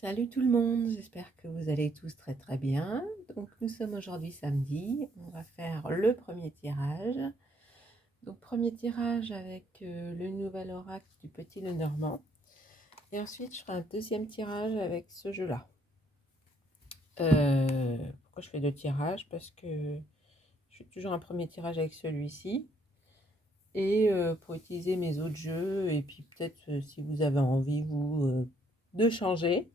Salut tout le monde, j'espère que vous allez tous très très bien. Donc nous sommes aujourd'hui samedi, on va faire le premier tirage. Donc premier tirage avec le nouvel oracle du Petit Lenormand. Et ensuite je ferai un deuxième tirage avec ce jeu-là. Pourquoi je fais deux tirages? Parce que je fais toujours un premier tirage avec celui-ci. Et pour utiliser mes autres jeux, et puis peut-être si vous avez envie, vous, de changer.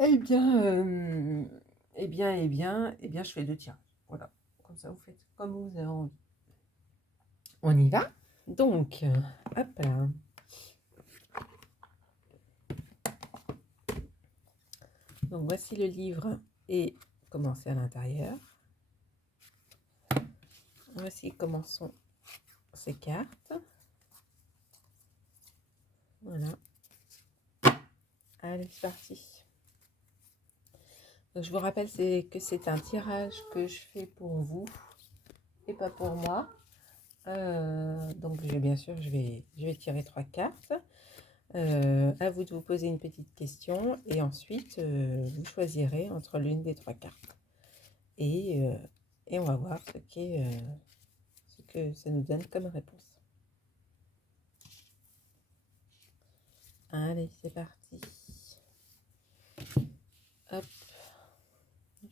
Eh bien, je fais deux tirages. Voilà. Comme ça, vous faites comme vous avez envie. On y va? Donc, hop là. Donc, voici le livre et comment c'est à l'intérieur. Voici comment sont ces cartes. Voilà. Allez, c'est parti. Donc, je vous rappelle que c'est un tirage que je fais pour vous et pas pour moi. Donc, bien sûr, je vais tirer 3 cartes. À vous de vous poser une petite question et ensuite vous choisirez entre l'une des 3 cartes. Et on va voir ce que ça nous donne comme réponse. Allez, c'est parti. Hop.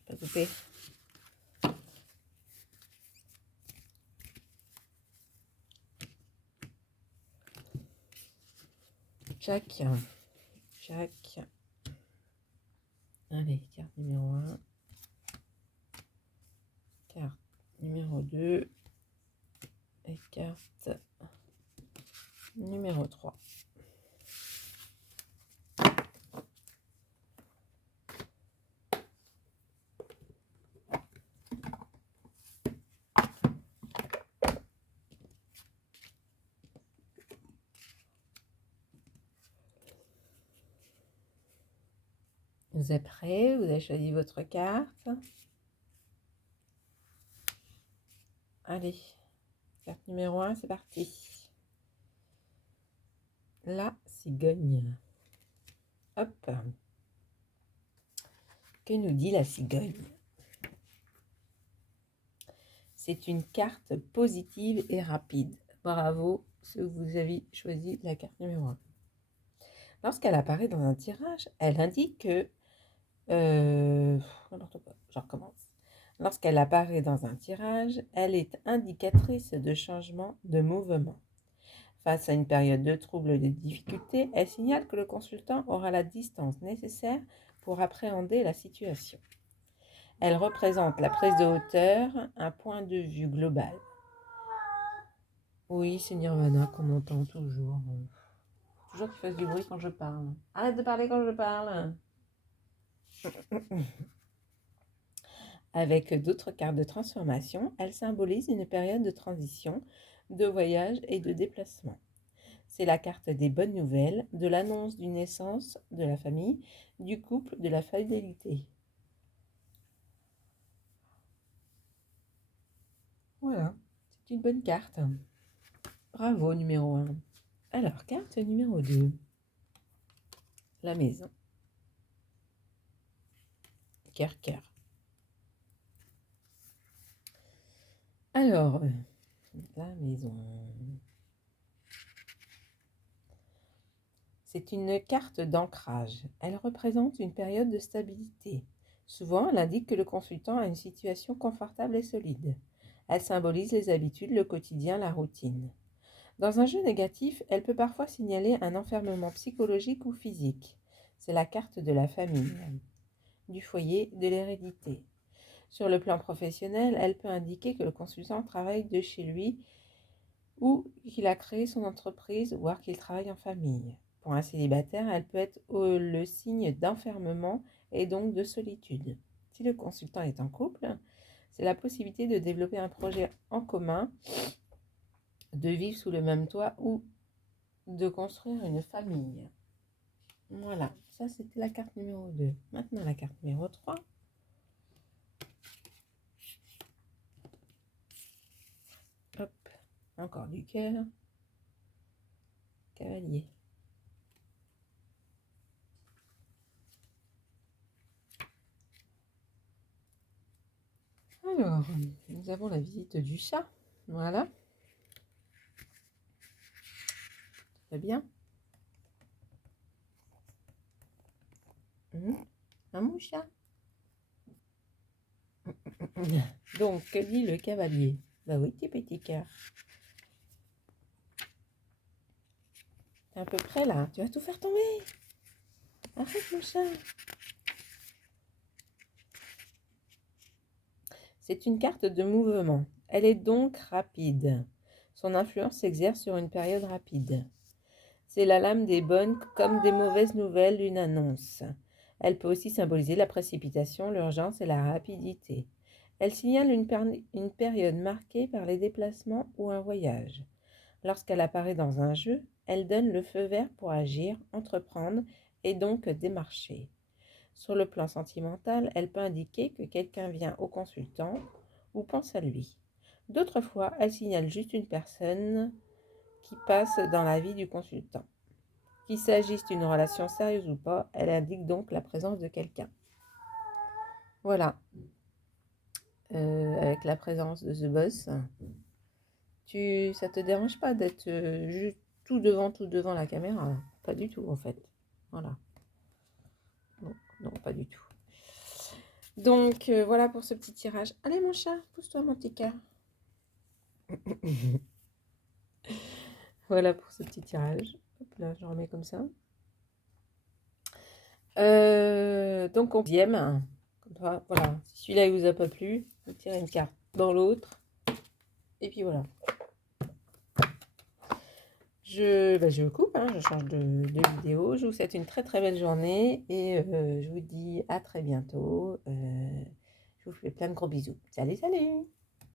Je vais pas couper. Jack. Allez, carte numéro 1. Carte numéro 2. Et carte numéro 3. Vous êtes prêts? Vous avez choisi votre carte. Allez, carte numéro 1, c'est parti. La cigogne. Hop. Que nous dit la cigogne? C'est une carte positive et rapide. Bravo, ceux que vous avez choisi la carte numéro 1. Lorsqu'elle apparaît dans un tirage, elle indique que... je recommence. Lorsqu'elle apparaît dans un tirage, elle est indicatrice de changement de mouvement. Face à une période de trouble et de difficulté, elle signale que le consultant aura la distance nécessaire pour appréhender la situation. Elle représente la prise de hauteur, un point de vue global. Oui, c'est Nirvana qu'on entend toujours. Toujours qu'il fasse du bruit quand je parle. Arrête de parler quand je parle. Avec d'autres cartes de transformation, elle symbolise une période de transition, de voyage et de déplacement. C'est la carte des bonnes nouvelles, de l'annonce d'une naissance, de la famille, du couple, de la fidélité. Voilà, c'est une bonne carte. Bravo, numéro 1. Alors, carte numéro 2. La maison. Cœur, cœur. Alors, la maison. C'est une carte d'ancrage. Elle représente une période de stabilité. Souvent, elle indique que le consultant a une situation confortable et solide. Elle symbolise les habitudes, le quotidien, la routine. Dans un jeu négatif, elle peut parfois signaler un enfermement psychologique ou physique. C'est la carte de la famille, du foyer, de l'hérédité. Sur le plan professionnel, elle peut indiquer que le consultant travaille de chez lui ou qu'il a créé son entreprise, voire qu'il travaille en famille. Pour un célibataire, elle peut être le signe d'enfermement et donc de solitude. Si le consultant est en couple, c'est la possibilité de développer un projet en commun, de vivre sous le même toit ou de construire une famille. Voilà, ça c'était la carte numéro 2. Maintenant la carte numéro 3. Hop, encore du cœur. Cavalier. Alors, nous avons la visite du chat. Voilà. Très bien. Un chat. Donc, que dit le cavalier? Bah oui, petit cœur. T'es à peu près là. Tu vas tout faire tomber. Arrête, mon chat. C'est une carte de mouvement. Elle est donc rapide. Son influence s'exerce sur une période rapide. C'est la lame des bonnes comme des mauvaises nouvelles d'une annonce. Elle peut aussi symboliser la précipitation, l'urgence et la rapidité. Elle signale une période marquée par les déplacements ou un voyage. Lorsqu'elle apparaît dans un jeu, elle donne le feu vert pour agir, entreprendre et donc démarcher. Sur le plan sentimental, elle peut indiquer que quelqu'un vient au consultant ou pense à lui. D'autres fois, elle signale juste une personne qui passe dans la vie du consultant. Qu'il s'agisse d'une relation sérieuse ou pas, elle indique donc la présence de quelqu'un. Voilà. Avec la présence de The Boss, ça te dérange pas d'être juste tout devant la caméra? Pas du tout en fait. Voilà. Non, pas du tout. Donc voilà pour ce petit tirage. Allez mon chat, pousse-toi mon petit cœur. Voilà pour ce petit tirage. Hop là, je remets comme ça. Donc on deuxième. Voilà. Si celui-là il vous a pas plu, vous tirez une carte dans l'autre. Et puis voilà. Je coupe, hein, je change de vidéo. Je vous souhaite une très très belle journée et je vous dis à très bientôt. Je vous fais plein de gros bisous. Salut, salut!